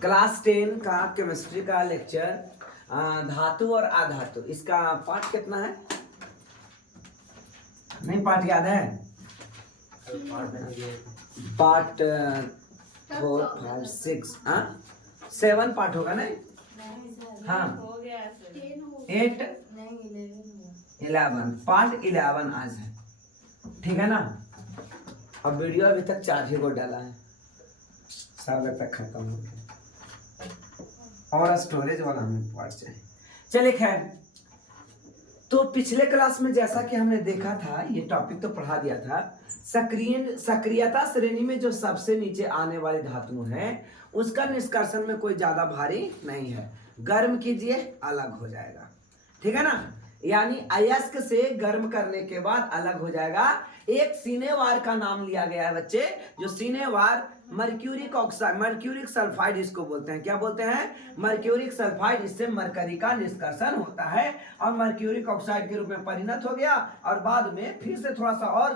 Class 10 का chemistry का lecture धातु और अधातु, इसका पाठ कितना है? नहीं पाठ याद है? पार्ट 4 5 6 7 पार्ट होगा ना? हाँ 8 11 पार्ट 11 आज है, ठीक है ना? अब वीडियो अभी तक 4 ही को डाला है, सब तक खत्म हो गया और स्टोरेज वाला हमें पार्ट चाहिए। चलिए खैर, तो पिछले क्लास में जैसा कि हमने देखा था, ये टॉपिक तो पढ़ा दिया था, सक्रियता श्रेणी में जो सबसे नीचे आने वाली धातु है उसका निष्कर्षण में कोई ज्यादा भारी नहीं है। गर्म कीजिए अलग हो जाएगा, ठीक है ना? यानी अयस्क से गर्म करने के बाद अलग हो जाएगा। एक सिनेवार का नाम लिया गया है बच्चे, जो सिनेवार मर्क्यूरिक ऑक्साइड, मर्क्यूरिक सल्फाइड इसको बोलते हैं। क्या बोलते हैं? Mercuric sulphide. इससे मरकरी का निष्कर्षण होता है और मर्क्यूरिक ऑक्साइड के रूप में परिणत हो गया और बाद में फिर से थोड़ा सा और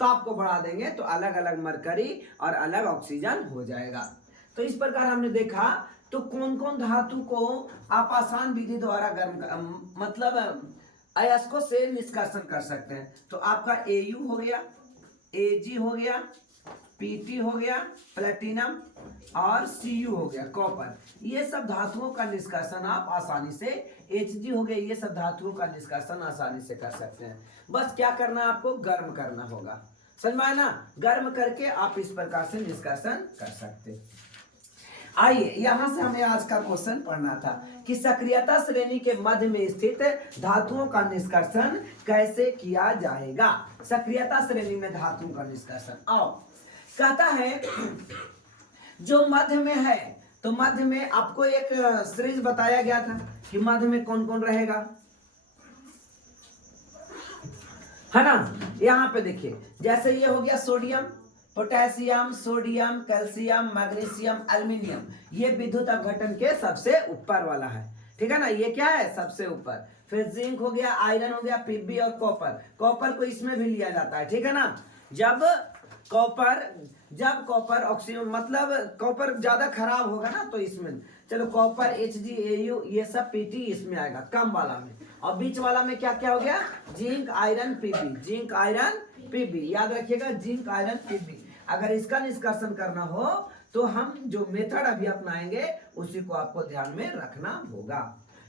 ताप को बढ़ा देंगे तो अलग अलग मरकरी और अलग ऑक्सीजन हो जाएगा। तो इस प्रकार हमने देखा तो कौन कौन धातु को आप आसान विधि द्वारा गर्म मतलब अयस्कों से निष्कर्षण कर सकते हैं। तो आपका Au हो गया, Ag हो गया, Pt हो गया प्लेटिनम और Cu हो गया कॉपर। ये सब धातुओं का निष्कर्षण आप आसानी से, Hg हो गया, ये सब धातुओं का निष्कर्षण आसानी से कर सकते हैं। बस क्या करना है आपको? गर्म करना होगा, समझ में आया ना? गर्म करके आप इस प्रकार से निष्कर्षण कर सकते हैं। आइए यहां से हमें आज का क्वेश्चन पढ़ना था कि सक्रियता श्रेणी के मध्य में स्थित धातुओं का निष्कर्षण कैसे किया जाएगा। सक्रियता श्रेणी में धातुओं का निष्कर्षण, आओ कहता है जो मध्य में है, तो मध्य में आपको एक सीरीज बताया गया था कि मध्य में कौन कौन रहेगा, है ना? यहाँ पे देखिए, जैसे ये हो गया sodium, potassium, sodium, calcium, magnesium, aluminium, ये विद्युत अपघटन के सबसे ऊपर वाला है, ठीक है ना? ये क्या है? सबसे ऊपर। फिर जिंक हो गया, आयरन हो गया, पीबी और कॉपर। कॉपर को इसमें भी लिया जाता है, ठीक है ना? जब कॉपर ऑक्सीजन मतलब कॉपर ज्यादा खराब होगा ना तो इसमें, चलो कॉपर, HgAu, ये सब Pt इसमें आएगा कम वाला में। और बीच वाला में क्या क्या हो गया? Zinc, iron, PB, zinc, iron, PB. याद रखिएगा, जिंक, आयरन, पीबी। अगर इसका निष्कर्षण करना हो तो हम जो मेथड अभी अपनाएंगे उसी को आपको ध्यान में रखना होगा,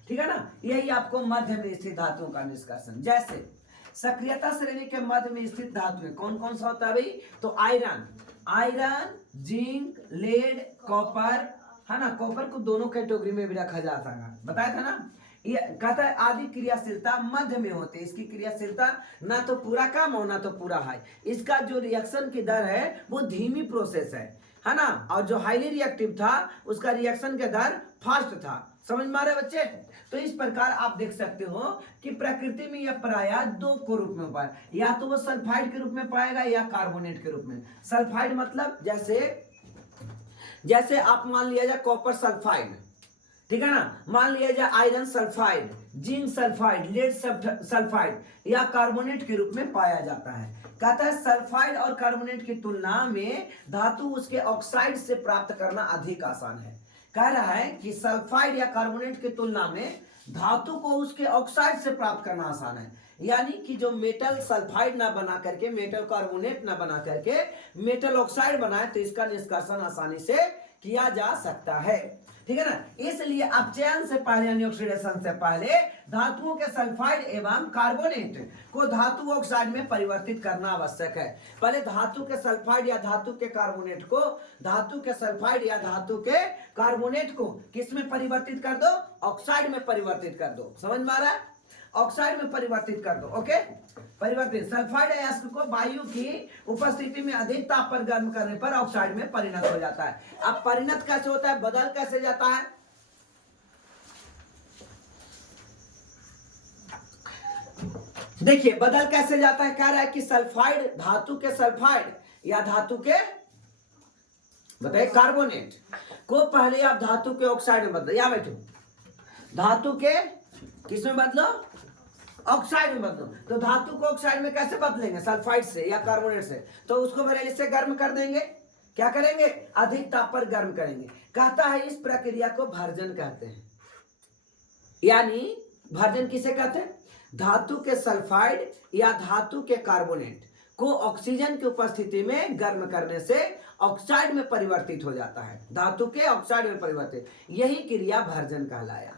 ठीक है ना? यही आपको मध्य में स्थित धातुओं का निष्कर्षण। जैसे सक्रियता श्रेणी के मध्य में स्थित धातुएं कौन कौन सा होता है भाई? तो आयरन, जिंक, लेड, कॉपर, है ना? कॉपर को दोनों कैटेगरी में भी रखा जाता है, बताया था ना? ये कहता है आदि क्रियाशीलता मध्य में होते हैं। इसकी क्रियाशीलता ना तो पूरा कम हो ना तो पूरा हाई। इसका जो रिएक्शन की दर है वो धीमी प्रोसेस है ना? और जो हाईली रिएक्टिव था उसका रिएक्शन का दर फास्ट था। समझ में आ रहे बच्चे? तो इस प्रकार आप देख सकते हो कि प्रकृति में यह प्रायः दो को रूप में पाया, या तो वो सल्फाइड के रूप में पाएगा या कार्बोनेट के रूप में। सल्फाइड मतलब जैसे आप मान लिया जाए कॉपर सल्फाइड, ठीक है ना? मान लिया जाए iron sulphide, zinc sulphide, lead sulphide, या कार्बोनेट के रूप में पाया जाता है। कहता है सल्फाइड और कार्बोनेट की तुलना में धातु उसके ऑक्साइड से प्राप्त करना अधिक आसान है। कह रहा है कि सल्फाइड या कार्बोनेट की तुलना में धातु को उसके ऑक्साइड से प्राप्त करना आसान है। यानी कि जो मेटल सल्फाइड ना बना करके, मेटल कार्बोनेट ना बना करके मेटल ऑक्साइड बनाए तो इसका निष्कर्षण आसानी से किया जा सकता है, ठीक है ना? इसलिए अपचयन से पहले यानी ऑक्सीडेशन से पहले धातुओं के सल्फाइड एवं कार्बोनेट को धातु ऑक्साइड में परिवर्तित करना आवश्यक है। पहले धातु के सल्फाइड या धातु के कार्बोनेट को, धातु के सल्फाइड या धातु के कार्बोनेट को किस में परिवर्तित कर दो? ऑक्साइड में परिवर्तित कर दो। समझ में आ रहा है? ऑक्साइड में परिवर्तित कर दो, ओके? परिवर्तित सल्फाइड अयस्क को वायु की उपस्थिति में अधिक ताप पर गर्म करने पर ऑक्साइड में परिणत हो जाता है। अब परिणत कैसे होता है? बदल कैसे जाता है? देखिए बदल कैसे जाता है। कह रहा है कि सल्फाइड, धातु के सल्फाइड या धातु के बताइए कार्बोनेट को पहले आप धातु के ऑक्साइड में बदलो। या बैठो, धातु के किस में बदलो? ऑक्साइड में बदलो। तो धातु को ऑक्साइड में कैसे बदलेंगे? सल्फाइड से या कार्बोनेट से। तो उसको पहले इससे गर्म कर देंगे। क्या करेंगे? अधिक ताप पर गर्म करेंगे। कहता है इस प्रक्रिया को भर्जन कहते हैं। यानी भर्जन किसे कहते हैं? धातु के सल्फाइड या धातु के कार्बोनेट को ऑक्सीजन की उपस्थिति में गर्म करने से ऑक्साइड में परिवर्तित हो जाता है। धातु के ऑक्साइड में परिवर्तित, यही क्रिया भर्जन कहलाया।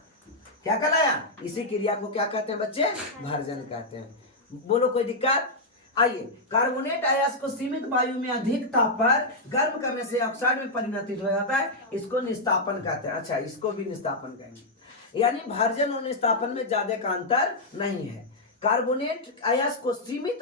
क्या कहलाया? इसी क्रिया को क्या कहते हैं बच्चे? भर्जन कहते हैं। बोलो कोई दिक्कत? आइए, कार्बोनेट अयस्क को सीमित वायु में अधिक ताप पर गर्म करने से ऑक्साइड में परिवर्तित हो जाता है, इसको निस्तापन कहते हैं। अच्छा, इसको भी निस्तापन कहेंगे। यानी भर्जन और निस्तापन में ज्यादा का अंतर नहीं है। कार्बोनेट अयस्क को सीमित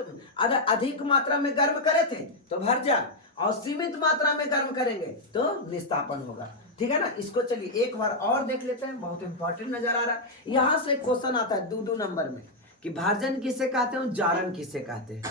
अधिक मात्रा में गर्म करे थे तो भर्जन, और सीमित मात्रा में गर्म करेंगे तो निस्तापन होगा। ठीक है ना? इसको चलिए एक बार और देख लेते हैं, बहुत इंपॉर्टेंट नजर आ रहा है। यहां से क्वेश्चन आता है 2 नंबर में कि भर्जन किसे कहते हैं, जारण किसे कहते हैं।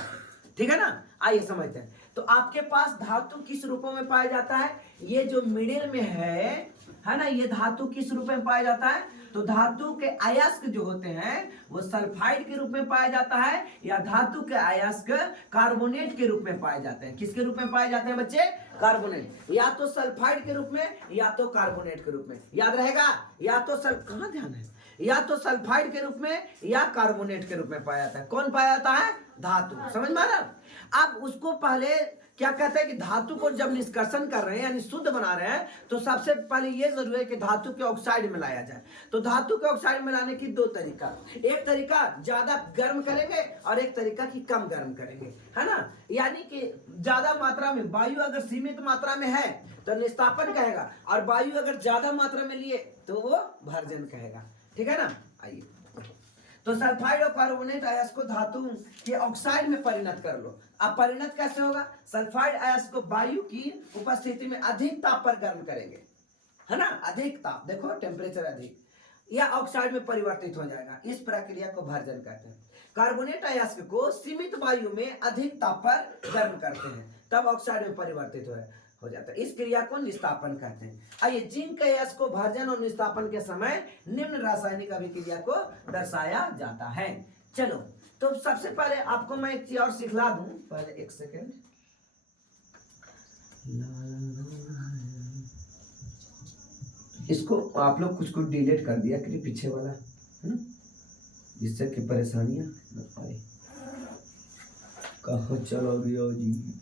ठीक है ना? आइए समझते हैं। तो आपके पास धातु किस रूपों में पाया जाता है? ये जो मिडिल में है ना, ये धातु किस रूप में पाया जाता है? तो धातु के अयस्क जो होते हैं वो सल्फाइड के रूप में पाया जाता है, या धातु के अयस्क कार्बोनेट के रूप में पाए जाते हैं। किसके रूप में पाए जाते हैं बच्चे? कार्बोनेट। या तो सल्फाइड के रूप में या तो कार्बोनेट के रूप में। याद रहेगा? या तो कहाँ ध्यान है? या तो सल्फाइड के रूप में या कार्बोनेट के रूप में पाया जाता है। कौन पाया जाता है? धातु। समझ में आ रहा? अब उसको पहले क्या कहते हैं कि धातु को जब निष्कर्षण कर रहे हैं यानी शुद्ध बना रहे हैं, तो सबसे पहले ये जरूरी है कि धातु के ऑक्साइड में लाया जाए। तो धातु के ऑक्साइड में लाने की 2 तरीका, एक तरीका ज्यादा गर्म करेंगे और एक तरीका की कम गर्म करेंगे, है ना? यानी कि ज्यादा मात्रा में वायु अगर सीमित मात्रा में है तो निस्तापन कहेगा, और वायु अगर ज्यादा मात्रा में लिए तो वो भर्जन कहेगा। ठीक है ना? आइए, तो सल्फाइड और कार्बोनेट अयस्क को धातु के ऑक्साइड में परिणत कर लो। अब परिणत कैसे होगा? सल्फाइड अयस्क को वायु की उपस्थिति में अधिक ताप पर गर्म करेंगे, है ना? अधिक ताप, देखो टेम्परेचर अधिक, या ऑक्साइड में परिवर्तित हो जाएगा। इस प्रक्रिया को भर्जन कहते हैं। कार्बोनेट अयस्क को सीमित वायु में अधिक ताप पर गर्म करते हैं, तब ऑक्साइड में परिवर्तित हो जाता है। इस क्रिया को निस्तापन कहते हैं। आइए, जिंक अयस्क को भर्जन और निस्तापन के समय निम्न रासायनिक अभिक्रिया को दर्शाया जाता है। चलो, तो सबसे पहले आपको मैं एक चीज और सिखला दूं। पहले एक सेकेंड, इसको आप लोग कुछ डिलीट कर दिया कि पीछे वाला, है ना, जिससे कि परेशानियां न आए। कहाँ चलो गया जी?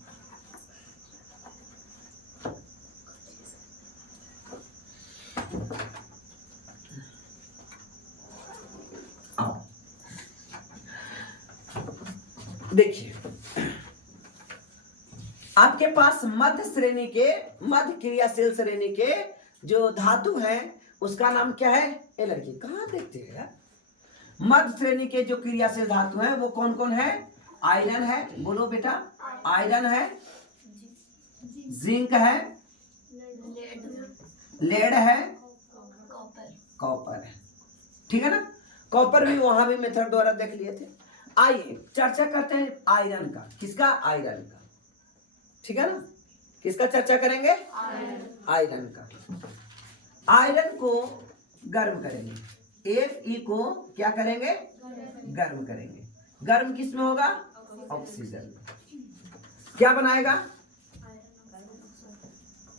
देखिए, आपके पास मध्य क्रियाशील श्रेणी के जो धातु है उसका नाम क्या है? ए लड़की, कहाँ देखते हैं यार? मध्य श्रेणी के जो क्रियाशील धातु है वो कौन कौन है? आयरन है, बोलो बेटा, आयरन है, जिंक है, लेड है, कॉपर है। ठीक है ना? कॉपर भी वहां भी मेथड द्वारा देख लिए थे। आइए चर्चा करते हैं आयरन का। किसका? आयरन का। ठीक है ना? किसका चर्चा करेंगे? आयरन का। आयरन को गर्म करेंगे। Fe को क्या करेंगे? गर्म करेंगे। गर्म किस में होगा? ऑक्सीजन में। क्या बनाएगा?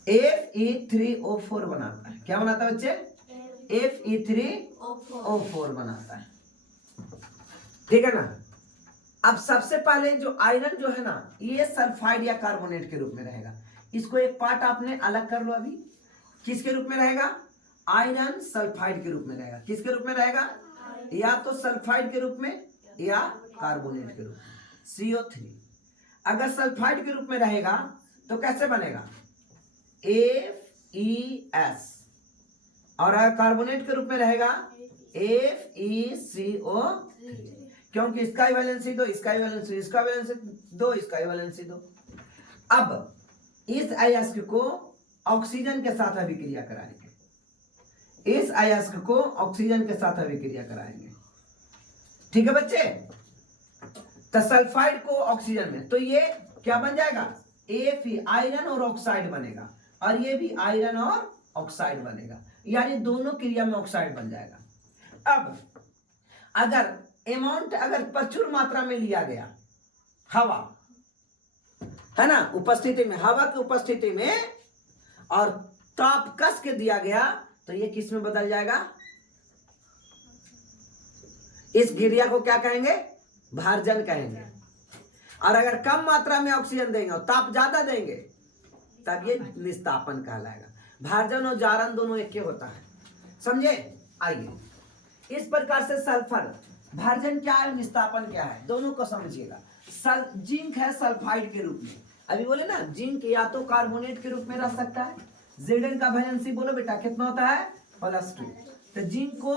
Fe3O4 बनाता है। क्या बनाता है बच्चे? Fe3O4 बनाता है। ठीक है ना? अब सबसे पहले जो आयरन जो है ना, ये सल्फाइड या कार्बोनेट के रूप में रहेगा। इसको एक पार्ट आपने अलग कर लो। अभी किसके रूप में रहेगा? आयरन सल्फाइड के रूप में रहेगा। किसके रूप में रहेगा? या तो सल्फाइड के रूप में या कार्बोनेट के रूप में, CO3। अगर सल्फाइड के रूप में रहेगा तो कैसे बनेगा? FeS, और अगर कार्बोनेट के रूप में रहेगा FeCO3, क्योंकि इसका ही वैलेंसी 2, इसका ही वैलेंसी, इसका वैलेंसी 2, इसका ही वैलेंसी 2। अब इस अयस्क को ऑक्सीजन के साथ अभिक्रिया कराएंगे। इस अयस्क को ऑक्सीजन के साथ अभिक्रिया कराएंगे। ठीक है बच्चे? तो सल्फाइड को ऑक्सीजन में, तो ये क्या बन जाएगा? Fe, आयरन और ऑक्साइड बनेगा, और ये भी आयरन और ऑक्साइड बनेगा, यानी दोनों क्रिया में ऑक्साइड बन जाएगा। अब अगर अमाउंट अगर प्रचुर मात्रा में लिया गया, हवा है ना उपस्थिति में, हवा की उपस्थिति में, और ताप कस के दिया गया, तो ये किस में बदल जाएगा? इस क्रिया को क्या कहेंगे? भार्जन कहेंगे। और अगर कम मात्रा में ऑक्सीजन देंगे और ताप ज्यादा देंगे तब ये निस्तापन कहलाएगा। भार्जन और जारन दोनों एक के होता है, समझे? आइए इस प्रकार से सल्फर भार्जन क्या है, निस्तापन क्या है, दोनों को समझिएगा। जिंक है सल्फाइड के रूप में, अभी बोले ना जिंक या तो कार्बोनेट के रूप में रह सकता है। Zn का वैलेंसी बोलो बेटा कितना होता है? +2। तो जिंक को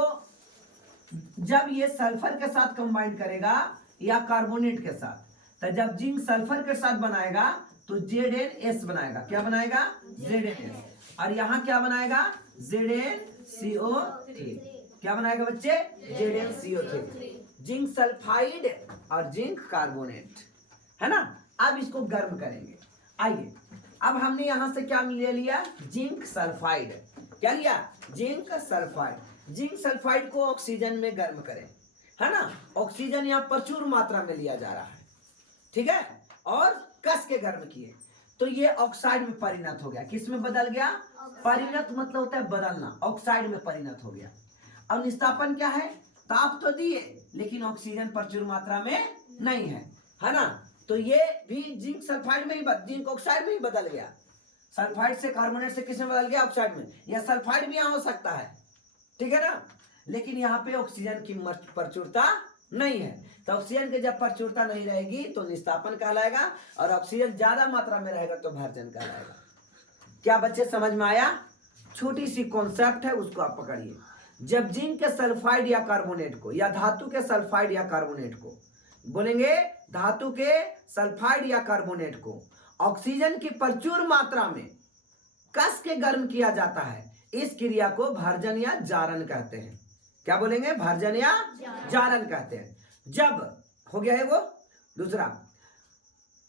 जब ये सल्फर के साथ कंबाइन करेगा या कार्बोनेट के साथ, तो जब जिंक सल्फर के साथ बनाएगा तो ZnS बनाएगा। क्या बनाएगा? ZnS। और यहाँ क्या बनाएगा? ZnCO3। क्या बनाएगा बच्चे? ZnCO3। जिंक सल्फाइड और जिंक कार्बोनेट, है ना। अब इसको गर्म करेंगे। आइए अब हमने यहां से क्या ले लिया? Zinc sulphide. क्या लिया? Zinc sulphide. जिंक सल्फाइड को ऑक्सीजन में गर्म करें, है ना। ऑक्सीजन यहाँ प्रचुर मात्रा में लिया जा रहा है, ठीक है, और कस के गर्म किए तो ये ऑक्साइड में परिणत हो गया। किस में बदल गया? परिणत मतलब होता है बदलना, ऑक्साइड में परिणत हो गया। अब निस्तापन क्या है? ताप तो दिए लेकिन ऑक्सीजन प्रचुर मात्रा में नहीं है ना। तो ये भी जिंक सल्फाइड में ही जिंक ऑक्साइड में ही बदल गया। सल्फाइड से कार्बोनेट से किसमें बदल गया? ऑक्साइड में। या सल्फाइड भी यहाँ हो सकता है, ठीक है ना, लेकिन यहाँ पे ऑक्सीजन की प्रचुरता नहीं है। तो ऑक्सीजन की जब प्रचुरता नहीं रहेगी तो निस्तापन कहलाएगा, और ऑक्सीजन ज्यादा मात्रा में रहेगा तो भार्जन कहलाएगा। क्या बच्चे समझ में आया? छोटी सी कॉन्सेप्ट है, उसको आप पकड़िए। जब जिंक के सल्फाइड या कार्बोनेट को, या धातु के सल्फाइड या कार्बोनेट को, बोलेंगे धातु के सल्फाइड या कार्बोनेट को ऑक्सीजन की प्रचुर मात्रा में कस के गर्म किया जाता है, इस क्रिया को भार्जन या जारन कहते हैं। क्या बोलेंगे? भार्जन या जारन कहते हैं। जब हो गया है वो दूसरा,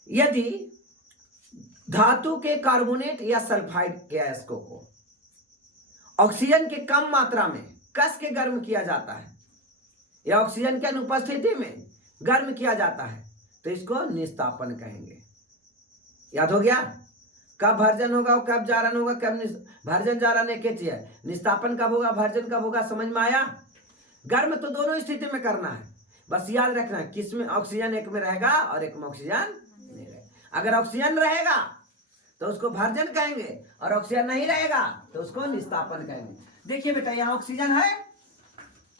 यदि धातु के कार्बोनेट या सल्फाइड गैस को ऑक्सीजन के कम मात्रा में कस के गर्म किया जाता है या ऑक्सीजन के अनुपस्थिति में गर्म किया जाता है, तो इसको निस्तापन कहेंगे। याद हो गया? कब भार्जन होगा और कब जारन होगा, कब भार्जन जारन एक ही चीज है। निस्तापन कब होगा, भार्जन कब होगा, समझ में आया? गर्म तो दोनों स्थिति में करना है, बस याद रखना है किस में ऑक्सीजन एक में रहेगा और एक में ऑक्सीजन नहीं रहेगा। अगर ऑक्सीजन रहेगा तो उसको भार्जन कहेंगे, और ऑक्सीजन नहीं रहेगा तो उसको निस्तापन कहेंगे। देखिए बेटा, यहाँ ऑक्सीजन है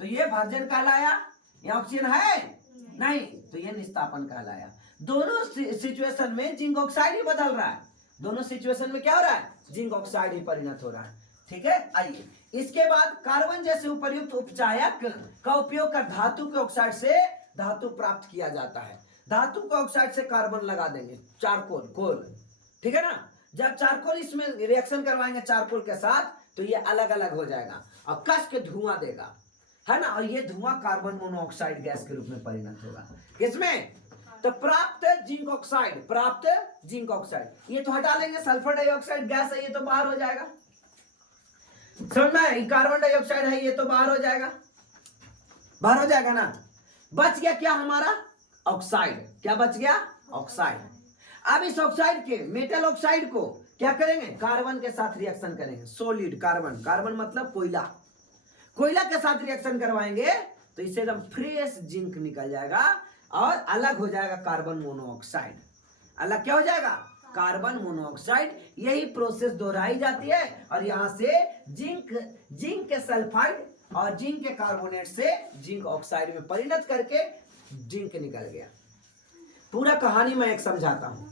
तो ये भार्जन कहलाया, यहाँ ऑक्सीजन है नहीं तो ये निस्तापन कहलाया। दोनों सिचुएशन में जिंक ऑक्साइड ही बदल रहा है। दोनों सिचुएशन में क्या हो रहा है? जिंक ऑक्साइड ही परिणत हो रहा है, ठीक है। आइए इसके बाद कार्बन जैसे उपर्युक्त उपचायक का उपयोग कर धातु के ऑक्साइड से धातु प्राप्त किया जाता है। धातु के ऑक्साइड से कार्बन लगा देंगे, चारकोल कोल, ठीक है ना। जब चारकोल इसमें रिएक्शन करवाएंगे चारकोल के साथ तो ये अलग अलग हो जाएगा और कस के धुआं देगा, है ना। और ये धुआं कार्बन मोनोऑक्साइड गैस के रूप में परिणत होगा। किसमें? तो प्राप्त जिंक ऑक्साइड, प्राप्त जिंक ऑक्साइड। ये तो हटा लेंगे, सल्फर डाइऑक्साइड गैस है, ये तो बाहर हो जाएगा, समझ में? कार्बन डाइऑक्साइड है, ये तो बाहर हो जाएगा, बाहर हो जाएगा ना। बच गया क्या हमारा? ऑक्साइड। क्या बच गया? ऑक्साइड। अब इस ऑक्साइड के, मेटल ऑक्साइड को क्या करेंगे? कार्बन के साथ रिएक्शन करेंगे। सॉलिड कार्बन, कार्बन मतलब कोयला, कोयला के साथ रिएक्शन करवाएंगे तो इससे एकदम फ्रेश जिंक निकल जाएगा और अलग हो जाएगा कार्बन मोनोऑक्साइड। अलग क्या हो जाएगा? Carbon monoxide. यही प्रोसेस दोहराई जाती है और यहां से जिंक के सल्फाइड और जिंक के कार्बोनेट से जिंक ऑक्साइड में परिणत करके जिंक निकल गया। पूरा कहानी मैं एक समझाता हूं,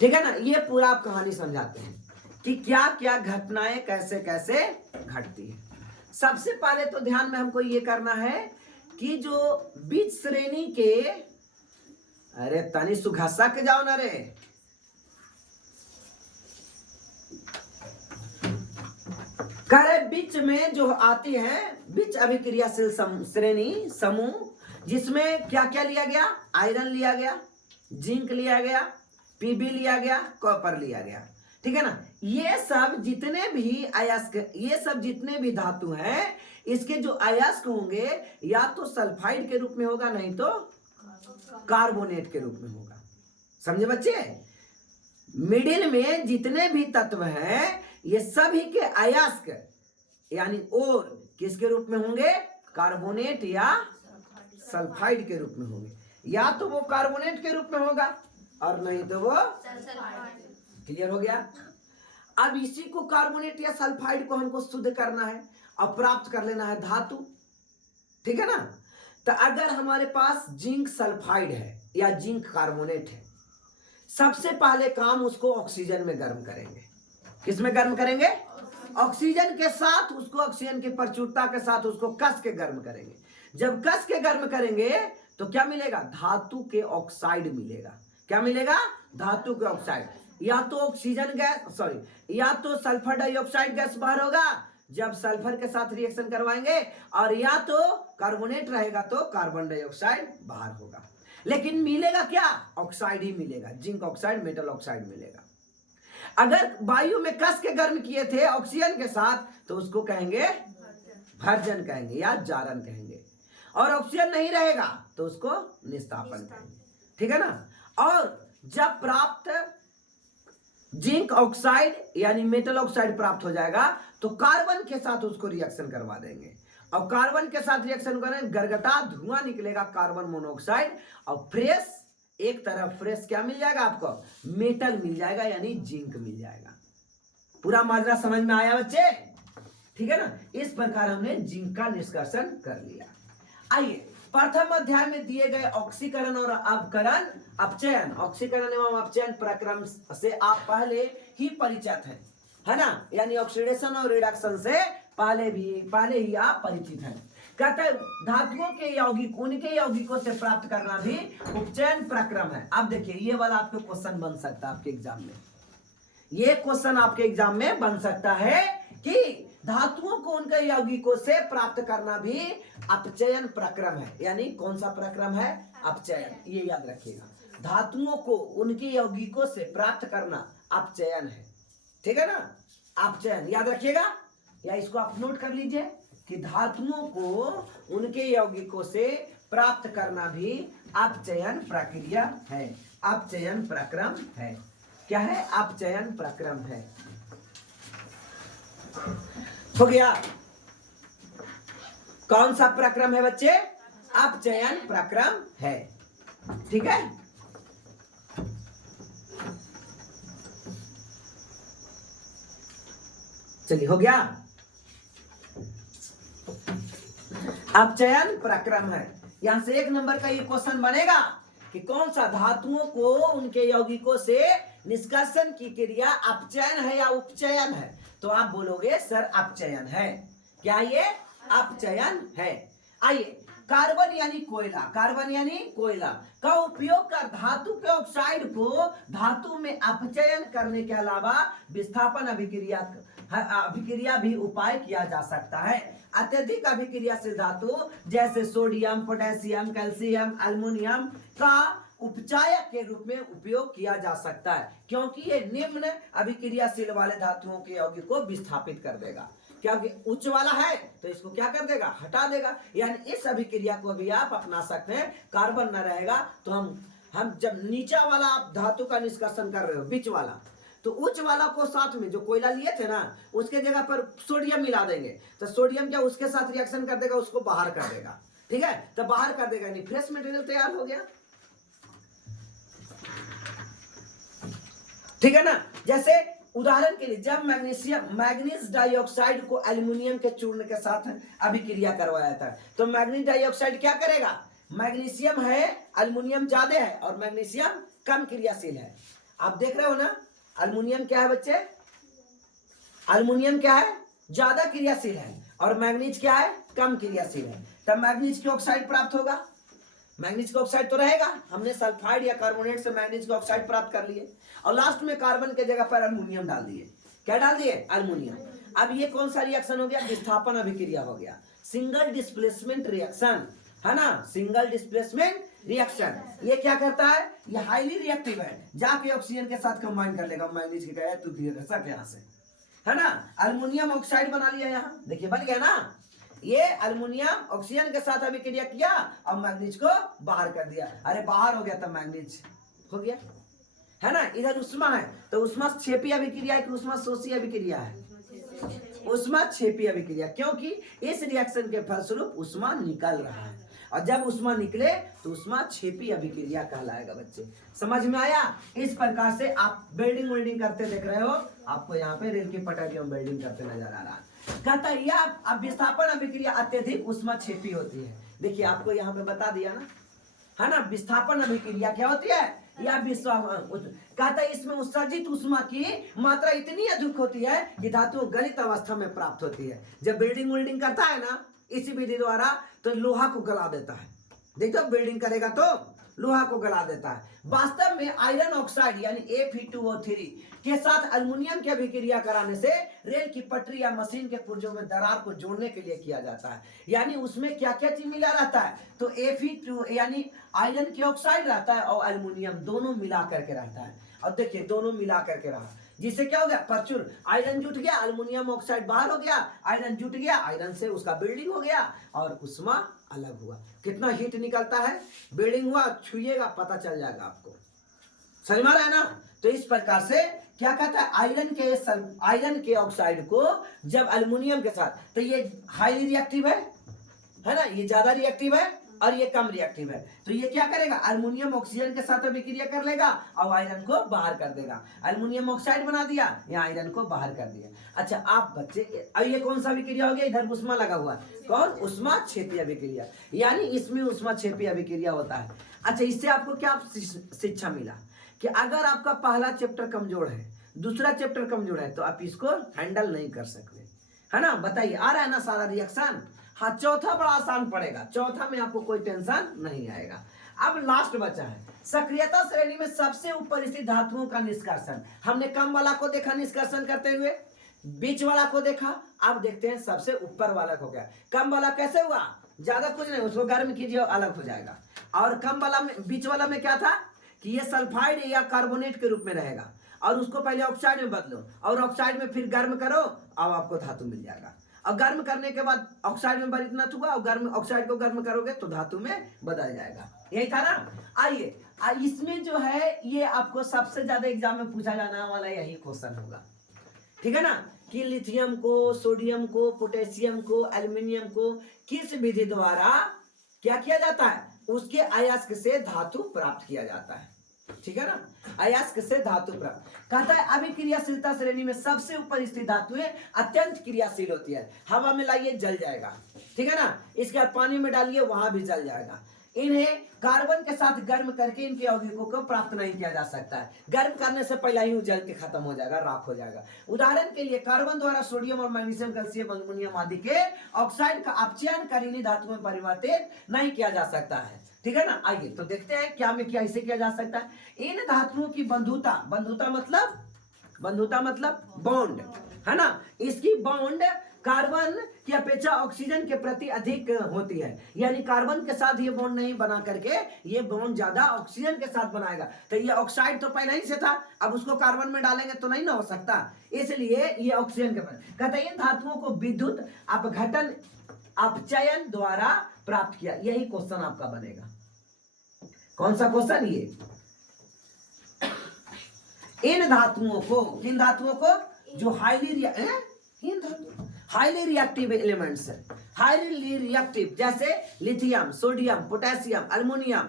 ठीक है ना। ये पूरा आप कहानी समझाते हैं कि क्या क्या घटनाएं कैसे कैसे घटती है। सबसे पहले तो ध्यान में हमको ये करना है कि जो बीच श्रेणी के, अरे तनी सुघासा के जाओ ना रे, करे बीच में जो आती है बीच अभिक्रियाशील श्रेणी समूह, जिसमें क्या क्या लिया गया? आयरन लिया गया, जिंक लिया गया, पीबी लिया गया, कॉपर लिया गया। ठीक है ना। ये सब जितने भी अयस्क, ये सब जितने भी धातु हैं, इसके जो अयस्क होंगे या तो सल्फाइड के रूप में होगा, नहीं तो कार्बोनेट के रूप में होगा। समझे बच्चे? मिडिल में जितने भी तत्व हैं ये सभी के अयस्क यानी और किसके रूप में होंगे? कार्बोनेट या सल्फाइड के रूप में होंगे। या तो वो कार्बोनेट के रूप में होगा और नहीं तो वो क्लियर हो गया। अब इसी को कार्बोनेट या सल्फाइड को हमको शुद्ध करना है और प्राप्त कर लेना है धातु, ठीक है ना। तो अगर हमारे पास जिंक सल्फाइड है या जिंक कार्बोनेट है, सबसे पहले काम उसको ऑक्सीजन में गर्म करेंगे। किस में गर्म करेंगे? ऑक्सीजन के साथ उसको, ऑक्सीजन की प्रचुरता के साथ उसको कस के गर्म करेंगे। जब कस के गर्म करेंगे तो क्या मिलेगा? धातु के ऑक्साइड मिलेगा। क्या मिलेगा? धातु के ऑक्साइड। या तो ऑक्सीजन गैस, सॉरी, या तो सल्फर डाइऑक्साइड गैस बाहर होगा जब सल्फर के साथ रिएक्शन करवाएंगे, और या तो कार्बोनेट रहेगा तो कार्बन डाइऑक्साइड बाहर होगा। लेकिन मिलेगा क्या? ऑक्साइड ही मिलेगा, जिंक ऑक्साइड, मेटल ऑक्साइड मिलेगा। अगर वायु में कस के गर्म किए थे ऑक्सीजन के साथ तो उसको कहेंगे भर्जन कहेंगे या जारन कहेंगे, और ऑक्सीजन नहीं रहेगा तो उसको निस्तापन कहेंगे, ठीक है ना। और जब प्राप्त जिंक ऑक्साइड यानी मेटल ऑक्साइड प्राप्त हो जाएगा तो कार्बन के साथ उसको रिएक्शन करवा देंगे, और कार्बन के साथ रिएक्शन करेंगे, गरगटा धुआं निकलेगा कार्बन मोनोऑक्साइड, और फ्रेश एक तरफ फ्रेश क्या मिल जाएगा आपको? मेटल मिल जाएगा यानी जिंक मिल जाएगा। पूरा माजरा समझ में आया बच्चे? ठीक है ना। इस प्रकार हमने जिंक का निष्कर्षण कर लिया। आइए प्रथम अध्याय में दिए गए ऑक्सीकरण और अवकरण अपचयन, ऑक्सीकरण एवं अपचयन प्रक्रम से आप पहले ही परिचित हैं, है ना। यानी ऑक्सीडेशन और रिडक्शन से पहले ही आप परिचित हैं। कहते हैं धातुओं के यौगिक, उनके यौगिकों से प्राप्त करना भी उपचयन प्रक्रम है। अब देखिए ये वाला आपको क्वेश्चन बन सकता है आपके एग्जाम में। ये क्वेश्चन आपके एग्जाम में बन सकता है कि धातुओं को उनके यौगिकों से प्राप्त करना भी अपचयन प्रक्रम है। यानी कौन सा प्रक्रम है? अपचयन। ये याद रखिएगा, धातुओं को उनके यौगिकों से प्राप्त करना अपचयन है, ठीक है ना। अपचयन याद रखिएगा, या इसको आप नोट कर लीजिए कि धातुओं को उनके यौगिकों से प्राप्त करना भी अपचयन प्रक्रिया है, अपचयन प्रक्रम है। क्या है? अपचयन प्रक्रम है। हो गया। कौन सा प्रक्रम है बच्चे? अपचयन प्रक्रम है, ठीक है। चलिए हो गया। अपचयन प्रक्रम है। यहां से 1 नंबर का ये क्वेश्चन बनेगा कि कौन सा धातुओं को उनके यौगिकों से निष्कर्षण की क्रिया अपचयन है या उपचयन है? तो आप बोलोगे सर अपचयन है। क्या ये? अपचयन है। आइए कार्बन यानी कोयला, कार्बन यानी कोयला का उपयोग कर धातु के ऑक्साइड को धातु में अपचयन करने के अलावा विस्थापन अभिक्रिया भी उपाय किया जा सकता है। अत्यधिक अभिक्रियाशील धातु जैसे सोडियम, पोटेशियम, कैल्शियम, एल्युमिनियम का उपचायक के रूप में उपयोग किया जा सकता है, क्योंकि ये निम्न अभिक्रियाशील वाले धातुओं के यौगिक को विस्थापित कर देगा। क्योंकि उच्च वाला है तो इसको क्या कर देगा? हटा देगा। यानी इस अभिक्रिया को भी आप अपना सकते हैं। कार्बन न रहेगा तो हम जब नीचा वाला आप धातु का निष्कर्षण कर रहे हो, बीच वाला, तो उच्च वाला को साथ में जो कोयला लिए थे ना उसके जगह पर सोडियम मिला देंगे, तो सोडियम क्या उसके साथ रिएक्शन कर देगा, उसको बाहर कर देगा, ठीक है। तो बाहर कर देगा यानी फ्रेश मटेरियल तैयार हो गया, ठीक है ना। जैसे उदाहरण के लिए जब मैग्नीज डाइऑक्साइड को एल्युमिनियम के चूर्ण के साथ अभिक्रिया करवाया था तो मैग्नीज डाइऑक्साइड क्या करेगा? मैग्नीशियम है, एल्युमिनियम ज्यादा है और मैग्नीशियम कम क्रियाशील है। आप देख रहे हो ना, एल्युमिनियम क्या है बच्चे? एल्युमिनियम क्या है? ज्यादा क्रियाशील है और मैग्नीज क्या है? कम क्रियाशील है। तब मैग्नीज की ऑक्साइड प्राप्त होगा। मैग्नीज का ऑक्साइड तो रहेगा, हमने सल्फाइड या कार्बोनेट से मैग्नीज का ऑक्साइड प्राप्त कर लिए और लास्ट में कार्बन के जगह पर एल्युमिनियम डाल दिए। क्या डाल दिए? एल्युमिनियम। अब ये कौन सा रिएक्शन हो गया? विस्थापन अभिक्रिया हो गया, सिंगल डिस्प्लेसमेंट रिएक्शन, है ना। Single displacement reaction. ये क्या करता है, ये हाईली रिएक्टिव है, जाके ऑक्सीजन के साथ कंबाइन कर लेगा। मैग्नीज की कहे तू सक यहाँ से, है ना। अल्युमिनियम ऑक्साइड बना लिया यहाँ, देखिए बन गया ना। ये अल्युमिनियम ऑक्सीजन के साथ अभिक्रिया किया और मैग्नीज को बाहर कर दिया। अरे बाहर हो गया तब मैग्नीज हो गया, है ना। इधर उष्मा है तो उष्मा क्षेपी अभिक्रिया है कि उष्मा शोषी अभिक्रिया है, उष्मा क्षेपी अभिक्रिया, क्योंकि इस रिएक्शन के फलस्वरूप उष्मा निकल रहा है और जब उष्मा निकले तो उष्मा क्षेपी अभिक्रिया कहलाएगा। बच्चे समझ में आया। इस प्रकार से आप बिल्डिंग वेल्डिंग करते देख रहे हो, आपको यहाँ पे रेल की पटरियों में बिल्डिंग करते नजर आ रहा है। कहता है यह विस्थापन अभिक्रिया अत्यधिक उष्मा क्षेपी होती है। देखिए आपको यहाँ पे बता दिया ना, है ना। विस्थापन अभिक्रिया क्या होती है, या कहता है इसमें उत्सर्जित उष्मा की मात्रा इतनी अधिक होती है कि धातु गलित अवस्था में प्राप्त होती है। जब बिल्डिंग वेल्डिंग करता है ना इसी विधि द्वारा तो लोहा को गला देता है। देखो बिल्डिंग करेगा तो लोहा को गला देता है। वास्तव में आयरन ऑक्साइड यानी Fe2O3 के साथ अल्युमिनियम की अभिक्रिया कराने से रेल की पटरी या मशीन के पुर्जों में दरार को जोड़ने के लिए किया जाता है। यानी उसमें क्या क्या चीज मिला रहता है, तो Fe2 यानी आयरन की ऑक्साइड रहता है और अल्युमिनियम दोनों मिला करके रहता है। और देखिए दोनों मिला करके रहा, जिससे क्या हो गया, प्रचुर आयरन जुट गया, अल्युमिनियम ऑक्साइड बाहर हो गया, आयरन जुट गया, आयरन से उसका बिल्डिंग हो गया और उष्मा अलग हुआ। कितना हीट निकलता है, बिल्डिंग हुआ, छुइएगा पता चल जाएगा आपको, समझ में आ रहा है ना। तो इस प्रकार से क्या कहता है, आयरन के ऑक्साइड को जब अल्युमिनियम के साथ, तो ये हाईली रिएक्टिव है ना, ये ज्यादा रिएक्टिव है और ये कम रिएक्टिव है। तो ये क्या करेगा, अल्युमिनियम ऑक्सीजन के साथ अभिक्रिया कर लेगा और आयरन को बाहर कर देगा। अल्युमिनियम ऑक्साइड बना दिया, या आयरन को बाहर कर दिया। अच्छा आप बच्चे, अब ये कौन सा अभिक्रिया हो गया, इधर उष्मा लगा हुआ है, कौन, उष्मा क्षेपी अभिक्रिया, यानी इसमें उष्मा क्षेपी अभिक्रिया होता है। अच्छा इससे आपको क्या शिक्षा मिला कि अगर आपका पहला चैप्टर कमजोर है, दूसरा चैप्टर कमजोर है, तो आप इसको हैंडल नहीं कर सकते, है ना। बताइए आ रहा है ना सारा रिएक्शन। हाँ चौथा बड़ा आसान पड़ेगा, चौथा में आपको कोई टेंशन नहीं आएगा। अब लास्ट बचा है सक्रियता श्रेणी में सबसे ऊपर स्थित धातुओं का निष्कर्षण। हमने कम वाला को देखा निष्कर्षण करते हुए, बीच वाला को देखा, अब देखते हैं सबसे ऊपर वाला को। क्या कम वाला कैसे हुआ, ज्यादा कुछ नहीं, उसको गर्म कीजिए अलग हो जाएगा। और कम वाला में, बीच वाला में क्या था कि ये सल्फाइड या कार्बोनेट के रूप में रहेगा और उसको पहले ऑक्साइड में बदलो और ऑक्साइड में फिर गर्म करो, अब आपको धातु मिल जाएगा। और गर्म करने के बाद ऑक्साइड में परिणत हुआ और गर्म ऑक्साइड को गर्म करोगे तो धातु में बदल जाएगा। यही था ना। आइए इसमें जो है ये आपको सबसे ज्यादा एग्जाम में पूछा जाने वाला यही क्वेश्चन होगा, ठीक है ना, कि लिथियम को, सोडियम को, पोटेशियम को, एल्युमिनियम को किस विधि द्वारा क्या किया जाता है, उसके अयस्क से धातु प्राप्त किया जाता है, ठीक है ना। अयस्क से धातु प्राप्त कहता है अभिक्रियाशीलता श्रेणी में सबसे ऊपर स्थित धातुएं अत्यंत क्रियाशील होती है। हवा में लाइए जल जाएगा, ठीक है ना, इसके बाद पानी में डालिए वहां भी जल जाएगा। इन्हें कार्बन के साथ गर्म करके इनके यौगिकों को प्राप्त नहीं किया जा सकता है, गर्म करने से पहले ही जल के खत्म हो जाएगा, राख हो जाएगा। उदाहरण के लिए कार्बन द्वारा सोडियम और मैग्नीशियम, कैल्शियम, अल्युमिनियम आदि के ऑक्साइड का अपचयन कर इन्हीं धातुओं में परिवर्तित नहीं किया जा सकता है, ठीक है ना। आइए तो देखते हैं क्या में क्या इसे किया जा सकता है। इन धातुओं की बंधुता, बंधुता मतलब बॉन्ड, है ना, इसकी बॉन्ड कार्बन की अपेक्षा ऑक्सीजन के प्रति अधिक होती है। यानी कार्बन के साथ ये बॉन्ड नहीं बना करके ये बॉन्ड ज्यादा ऑक्सीजन के साथ बनाएगा। तो ये ऑक्साइड तो पहले ही से था, अब उसको कार्बन में डालेंगे तो नहीं ना हो सकता, इसलिए ये ऑक्सीजन के पास। कहते हैं इन धातुओं को विद्युत अपघटन अपचयन द्वारा प्राप्त किया। यही क्वेश्चन आपका बनेगा। कौन सा क्वेश्चन, ये इन धातुओं को, किन धातुओं को, जो हाईली रिएक्टिव एलिमेंट्स है, हाईली रिएक्टिव, जैसे लिथियम, सोडियम, पोटेशियम, अल्युमिनियम,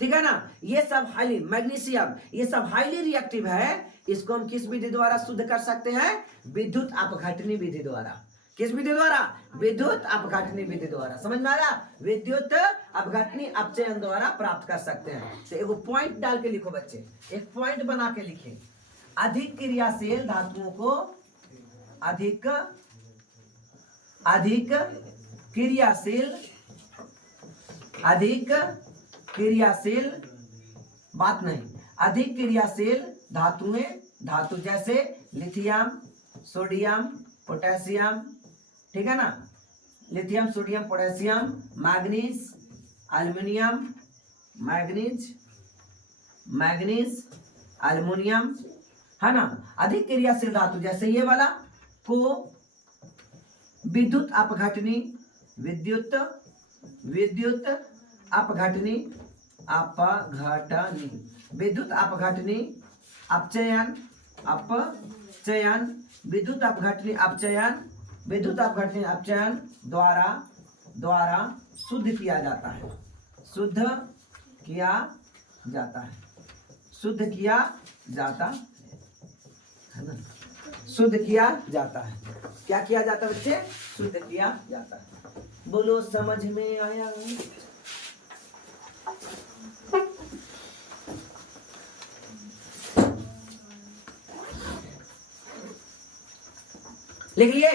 ठीक है ना, ये सब हाईली, मैग्नीशियम, ये सब हाईली रिएक्टिव है। इसको हम किस विधि द्वारा शुद्ध कर सकते हैं, विद्युत अपघटनी विधि द्वारा। किस विधि द्वारा, विद्युत अपघटनी विधि द्वारा। समझ में आ रहा, विद्युत अपघटनी अपचयन द्वारा प्राप्त कर सकते हैं। तो एक पॉइंट डाल के लिखो बच्चे, एक पॉइंट बना के लिखे, अधिक क्रियाशील धातुओं को, अधिक क्रियाशील बात नहीं, अधिक क्रियाशील धातु जैसे लिथियम, सोडियम, पोटेशियम, ठीक है ना, lithium, sodium, potassium, manganese, aluminium, manganese, manganese, aluminium, है ना। अधिक क्रियाशील धातु जैसे ये वाला को विद्युत अपघटनी, विद्युत विद्युत अपघटनी, अपघटनी, विद्युत अपघटनी, अपचयन, अपचयन, विद्युत अपघटनी अपचयन, विद्युत अपघटनी अपचयन द्वारा द्वारा शुद्ध किया जाता है, शुद्ध किया जाता है, शुद्ध किया जाता है ना, शुद्ध किया जाता है। क्या किया जाता है बच्चे? शुद्ध किया जाता है। बोलो समझ में आया? लिखिए,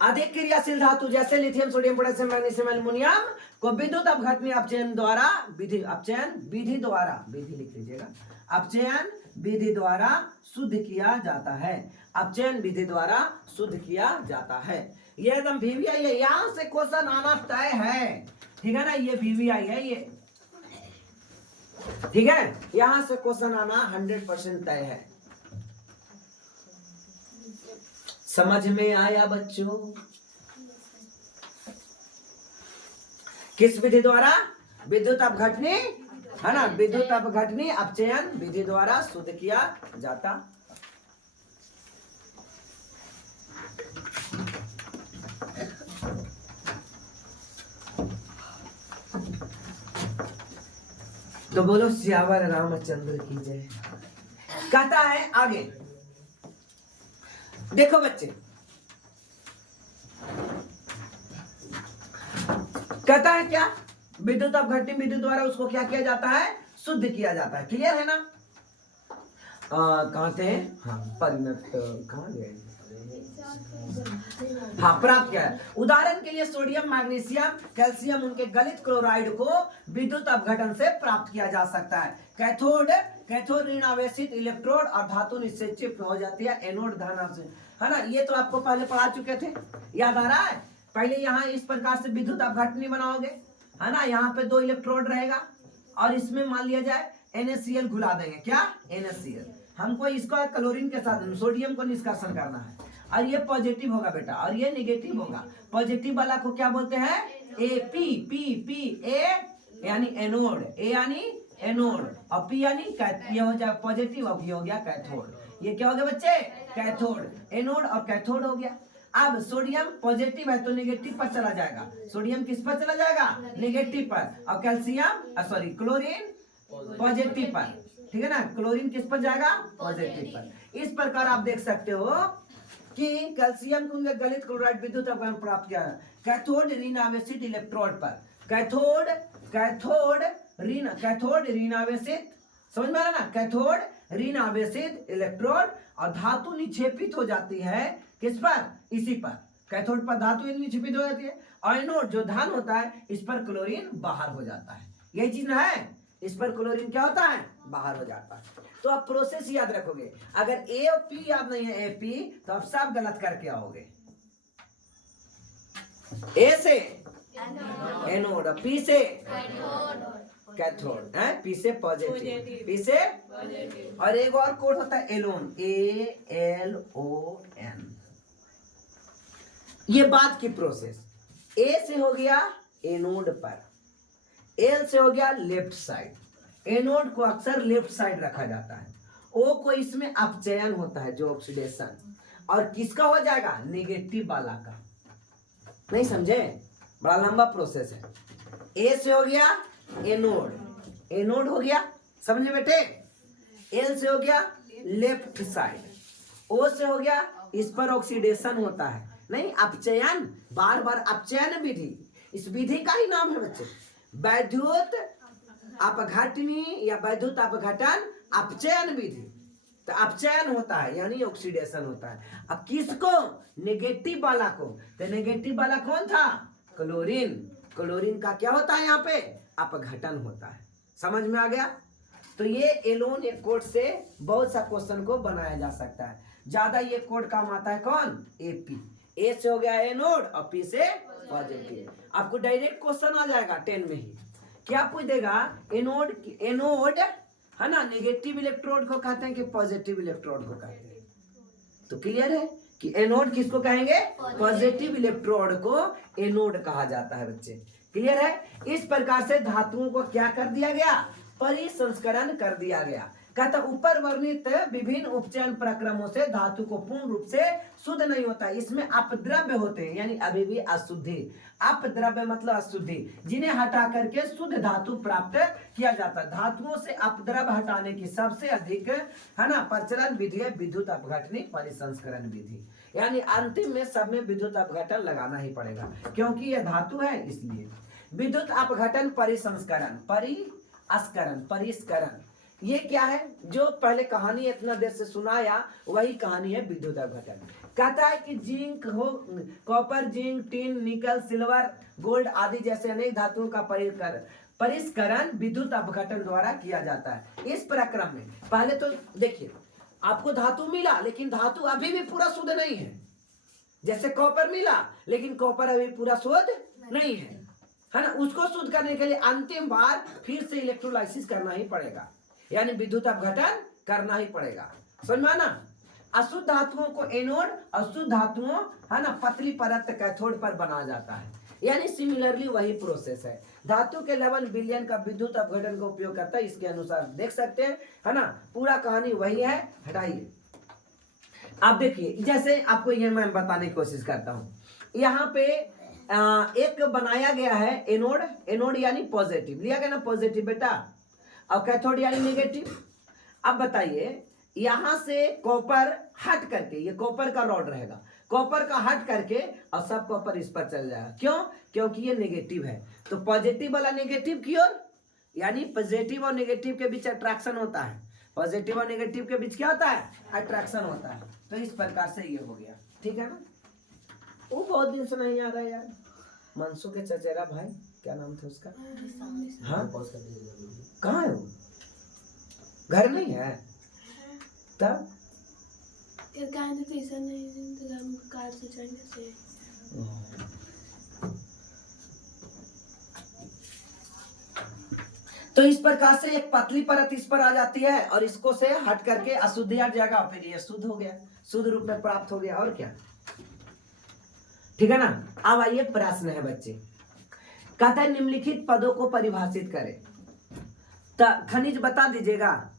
अधिक क्रियाशील धातु जैसे lithium, sodium, potassium, magnesium, aluminium को विद्युत अपघटनी अपचयन द्वारा विधि, अपचयन विधि द्वारा, विधि लिख लीजिएगा, अपचयन विधि द्वारा शुद्ध किया जाता है, अपचयन विधि द्वारा शुद्ध किया जाता है। ये एकदम वीवीआई है, यहां से क्वेश्चन आना तय है, ठीक है ना। ये वीवीआई है ये, ठीक है, यहां से क्वेश्चन आना 100% तय है। समझ में आया बच्चों? किस विधि द्वारा? विद्युत अपघटनी, है ना, विद्युत अपघटनी अपचयन विधि द्वारा शुद्ध किया जाता। तो बोलो सियावर रामचंद्र की जय। कहता है आगे, देखो बच्चे, कहता है क्या? विद्युत अपघटनी विधि द्वारा उसको क्या किया जाता है? शुद्ध किया जाता है। क्लियर है ना? कहां थे? हाँ, परिणत कहां गए? हाँ, प्राप्त किया है। उदाहरण के लिए सोडियम, मैग्नीशियम, कैल्शियम, उनके गलित क्लोराइड को विद्युत अपघटन से प्राप्त किया जा सकता है। कैथोड, कैथोड ऋण आवेशित इलेक्ट्रोड और धातु निषेचित हो जाती है। एनोड धन आवेशित, है ना। ये तो आपको पहले पढ़ा चुके थे, याद आ रहा है? पहले यहाँ इस प्रकार से विद्युत अपघटनी बनाओगे, है ना। यहाँ पे 2 इलेक्ट्रोड रहेगा और इसमें मान लिया जाए NaCl घुला देंगे। क्या? NaCl। हमको इसको क्लोरीन के साथ सोडियम को निष्कर्षण करना है, और ये पॉजिटिव होगा बेटा और ये नेगेटिव होगा। पॉजिटिव वाला को क्या बोलते हैं? AP, P A यानी एनोड, A यानी एनोड और P यानी ये हो जाए पॉजिटिव, और ये हो गया कैथोड। ये क्या हो गया बच्चे? कैथोड। एनोड और कैथोड हो गया। अब सोडियम पॉजिटिव है तो नेगेटिव पर चला जाएगा। सोडियम किस पर चला जाएगा? नेगेटिव पर। और कैल्शियम सॉरी क्लोरीन पॉजिटिव पर, ठीक है ना। क्लोरीन किस पर जाएगा? पॉजिटिव पर। इस प्रकार आप देख सकते हो कि कैल्शियम को गलित क्लोराइड विद्युत अपघटन प्राप्त किया है कैथोड ऋण आवेशित इलेक्ट्रोड पर। कैथोड, कैथोड ऋण आवेशित, समझ में आ रहा ना? कैथोड ऋण आवेशित इलेक्ट्रोड और धातु निक्षेपित हो जाती है किस पर? इसी पर। कैथोड पर धातु निक्षेपित हो जाती है और एनोड जो धन होता है इस पर क्लोरीन बाहर हो जाता है। यही चीज ना है, इस पर क्लोरीन क्या होता है? बाहर हो जाता है। तो आप प्रोसेस याद रखोगे। अगर ए और पी याद नहीं है, AP, तो आप सब गलत करके आओगे। ए से एनोड, P से कैथोड, है P से पॉजिटिव, P से, और एक और कोड होता है एलोन, ALON। ये बात की प्रोसेस। A से हो गया एनोड पर, L से हो गया लेफ्ट साइड। एनोड को अक्सर लेफ्ट साइड रखा जाता है। O को इसमें अपचयन होता है जो ऑक्सीडेशन, और किसका हो जाएगा? नेगेटिव वाला का। नहीं समझे? बड़ा लंबा प्रोसेस है। A से हो गया एनोड, एनोड हो गया, समझे बेटे? L से हो गया लेफ्ट साइड, O से हो गया इस पर ऑक्सीडेशन होता है, नहीं अपचयन, बार बार अपचयन विधि। इस विधि का ही नाम है बच्चे वैद्युत अपघटनी या वैद्युत अपघटन अपचयन विधि। तो अपचयन होता है यानी ऑक्सीडेशन होता है। अब किसको? नेगेटिव वाला को। तो नेगेटिव वाला कौन था? क्लोरीन। क्लोरीन का क्या होता है? यहाँ पे अपघटन होता है। समझ में आ गया? तो ये एलोन कोड से बहुत सा क्वेश्चन को बनाया जा सकता है। ज्यादा ये कोड काम आता है कौन? AP। A से हो गया एनोड और P से पॉजिटिव। आपको डायरेक्ट क्वेश्चन आ जाएगा 10 में ही। क्या पूछ देगा, एनोड है ना, नेगेटिव इलेक्ट्रोड को कहते हैं कि पॉजिटिव इलेक्ट्रोड को कहते हैं। तो क्लियर है कि एनोड किसको कहेंगे, पॉजिटिव इलेक्ट्रोड को एनोड कहा जाता है बच्चे। क्लियर है। इस प्रकार से धातुओं को क्या कर दिया गया, परिसंस्करण कर दिया गया। कहता ऊपर वर्णित विभिन्न उपचयन प्रक्रमों से धातु को पूर्ण रूप से शुद्ध नहीं होता, इसमें अपद्रव्य होते हैं, यानी अभी भी अशुद्धि। अपद्रव्य मतलब अशुद्धि, जिन्हें हटा करके शुद्ध धातु प्राप्त किया जाता है। धातुओं से अपद्रव्य हटाने की सबसे अधिक है ना प्रचलन विधि है विद्युत अपघटनी परिसंस्करण विधि, यानी अंतिम में सब में विद्युत अपघटन लगाना ही पड़ेगा, क्योंकि यह धातु है इसलिए। विद्युत अपघटन परिसंस्करण, परिष्करण ये क्या है, जो पहले कहानी इतना देर से सुनाया वही कहानी है विद्युत अपघटन। कहता है कि जिंक हो, कॉपर, जिंक, टिन, निकल, सिल्वर, गोल्ड आदि जैसे अनेक धातुओं का परिष्करण विद्युत अपघटन द्वारा किया जाता है। इस प्रक्रम में पहले तो देखिए आपको धातु मिला, लेकिन धातु अभी भी पूरा शुद्ध नहीं है। जैसे कॉपर मिला, लेकिन कॉपर अभी पूरा शुद्ध नहीं है ना। उसको शुद्ध करने के लिए अंतिम बार फिर से इलेक्ट्रोलाइसिस करना ही पड़ेगा, यानी विद्युत अपघटन करना ही पड़ेगा। समझ में ना। अशुद्ध धातुओं को एनोड, अशुद्ध धातुओं है ना पतली परत कैथोड पर बनाया जाता है, यानी सिमिलरली वही प्रोसेस है। धातु के लवण विलयन का विद्युत अपघटन का उपयोग करता है, इसके अनुसार देख सकते हैं है ना, पूरा कहानी वही है। हटाइए आप देखिए, जैसे आपको ये मैं बताने की कोशिश करता हूँ। यहाँ पे एक बनाया गया है एनोड, एनोड यानी पॉजिटिव, लिया गया ना पॉजिटिव बेटा, और कैथोड यानी नेगेटिव। अब बताइए यहां से कॉपर हट करके, ये कॉपर का रॉड रहेगा, कॉपर का हट करके और सब कॉपर इस पर चल जाएगा। क्यों, क्योंकि ये नेगेटिव है, तो पॉजिटिव वाला नेगेटिव की ओर, यानी पॉजिटिव और नेगेटिव के बीच अट्रैक्शन होता है। पॉजिटिव और नेगेटिव के बीच क्या होता है, अट्रैक्शन होता है। तो इस प्रकार से ये हो गया, ठीक है ना। वो बहुत दिन से नहीं आ रहा यार, मनसू के चचेरा भाई, क्या नाम था उसका, हाँ कहाँ है वो, घर नहीं है तब तो इस प्रकार से एक पतली परत इस पर आ जाती है और इसको से हट करके अशुद्धि हट जाएगा, फिर ये शुद्ध हो गया, शुद्ध रूप में प्राप्त हो गया। और क्या, ठीक है ना। अब आइए प्रश्न है बच्चे, कहता है निम्नलिखित पदों को परिभाषित करें। खनिज बता दीजिएगा,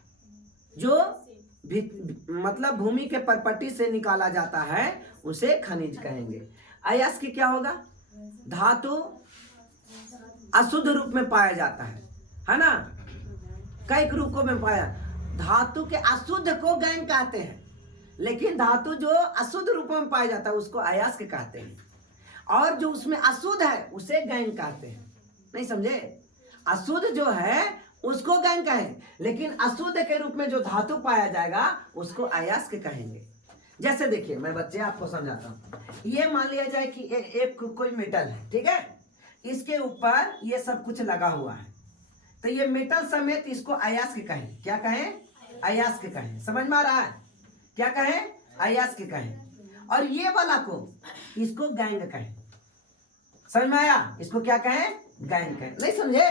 जो मतलब भूमि के परपट्टी से निकाला जाता है उसे खनिज कहेंगे। अयस्क क्या होगा, धातु अशुद्ध रूप में पाया जाता है ना, कई रूपों में पाया। धातु के अशुद्ध को गैंग कहते हैं, लेकिन धातु जो अशुद्ध रूपों में पाया जाता है उसको अयस्क कहते हैं, और जो उसमें अशुद्ध है उसे गैंग कहते हैं। नहीं समझे, अशुद्ध जो है उसको गैंग कहें, लेकिन अशुद्ध के रूप में जो धातु पाया जाएगा उसको अयस्क कहेंगे। जैसे देखिए मैं बच्चे आपको समझाता हूँ, ये मान लिया जाए कि एक कोई मेटल है, ठीक है, इसके ऊपर ये सब कुछ लगा हुआ है, तो ये मेटल समेत इसको अयस्क कहें। क्या कहें, अयस्क कहें। समझ में आ रहा है, क्या कहें, अयस्क कहें। और ये वाला को इसको गैंग कहें। समझ में आया, इसको क्या कहें, गैंग कहें। नहीं समझे,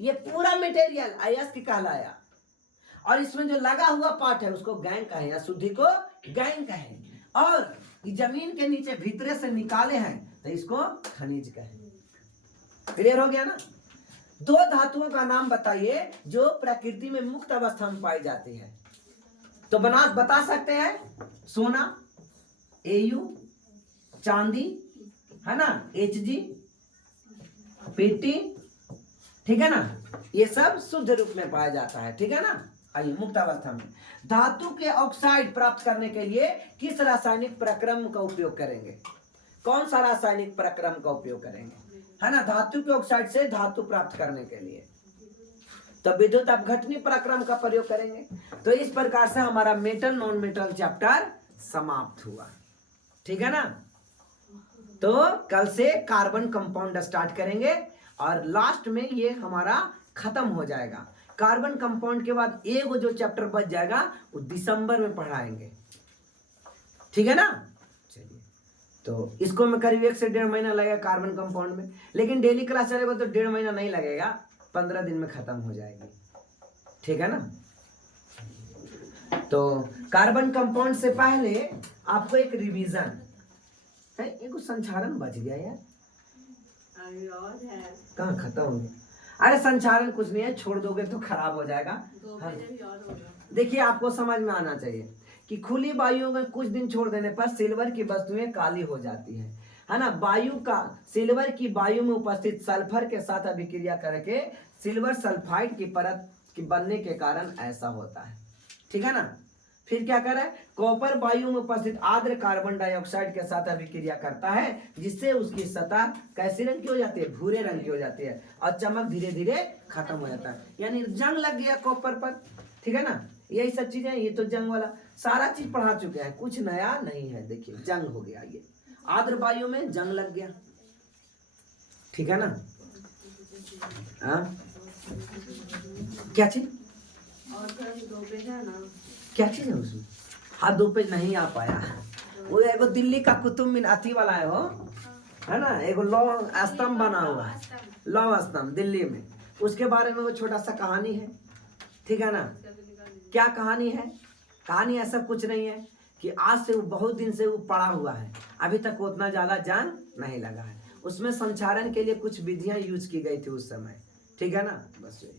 ये पूरा मटेरियल अयस्क कहलाया, और इसमें जो लगा हुआ पार्ट है उसको गैंग कहें, या शुद्धि को गैंग कहें। और जमीन के नीचे भीतरे से निकाले हैं तो इसको खनिज कहें। क्लियर हो गया ना। दो धातुओं का नाम बताइए जो प्रकृति में मुक्त अवस्था में पाई जाती है। तो बता सकते हैं, सोना Au, चांदी है ना Hg, पीटी, ठीक है ना, ये सब शुद्ध रूप में पाया जाता है, ठीक है ना। आइए मुक्त अवस्था में धातु के ऑक्साइड प्राप्त करने के लिए किस रासायनिक प्रक्रम का उपयोग करेंगे, कौन सा रासायनिक प्रक्रम का उपयोग करेंगे, है ना, धातु के ऑक्साइड से धातु प्राप्त करने के लिए, तो विद्युत अपघटनी प्रक्रम का प्रयोग करेंगे। तो इस प्रकार से हमारा मेटल नॉन मेटल चैप्टर समाप्त हुआ, ठीक है ना। तो कल से कार्बन कंपाउंड स्टार्ट करेंगे और लास्ट में ये हमारा खत्म हो जाएगा। कार्बन कंपाउंड के बाद एक जो चैप्टर बच जाएगा वो दिसंबर में पढ़ाएंगे, ठीक है ना। चलिए, तो इसको मैं करीब 1 से 1.5 महीना लगेगा कार्बन कंपाउंड में, लेकिन डेली क्लास चलेगा तो 1.5 महीना नहीं लगेगा, 15 दिन में खत्म हो जाएगी। ठीक है ना। तो कार्बन कंपाउंड से पहले आपको एक रिवीजन है, एक संचारण बच गया यार, कहाँ खत्म हो गया। अरे संचारण कुछ नहीं है, छोड़ दोगे तो खराब हो जाएगा। हाँ। देखिए आपको समझ में आना चाहिए कि खुली वायु में कुछ दिन छोड़ देने पर सिल्वर की वस्तुएं काली हो जाती है ना। वायु का सिल्वर की वायु में उपस्थित सल्फर के साथ अभिक्रिया करके सिल्वर सल्फाइड की परत की बनने के कारण ऐसा होता है। ठीक है ना। फिर क्या कर रहा है, कॉपर वायु में उपस्थित आर्द्र कार्बन डाइऑक्साइड के साथ अभिक्रिया करता है, जिससे उसकी सतह कैसी रंग की हो जाती है, भूरे रंग की हो जाती है, और चमक धीरे धीरे खत्म हो जाता है, यानी जंग लग गया कॉपर पर। ठीक है ना। यही सब चीजें, ये तो जंग वाला सारा चीज पढ़ा चुके हैं, कुछ नया नहीं है। देखिए जंग हो गया, ये आर्द्र वायु में जंग लग गया। ठीक है ना। क्या चीज, क्या चीज है उसमें। हाँ 2 पेज नहीं आ पाया, वो एगो दिल्ली का कुतुब मीनार वाला है, वो है ना, एगो लौ स्तंभ बना हुआ है, लौ स्तंभ दिल्ली में, उसके बारे में वो छोटा सा कहानी है। ठीक है ना। क्या कहानी है, कहानी ऐसा कुछ नहीं है कि आज से वो बहुत दिन से वो पड़ा हुआ है, अभी तक उतना ज्यादा जान नहीं लगा है। उसमें संचारण के लिए कुछ विधियां यूज की गई थी उस समय। ठीक है ना। बस यही।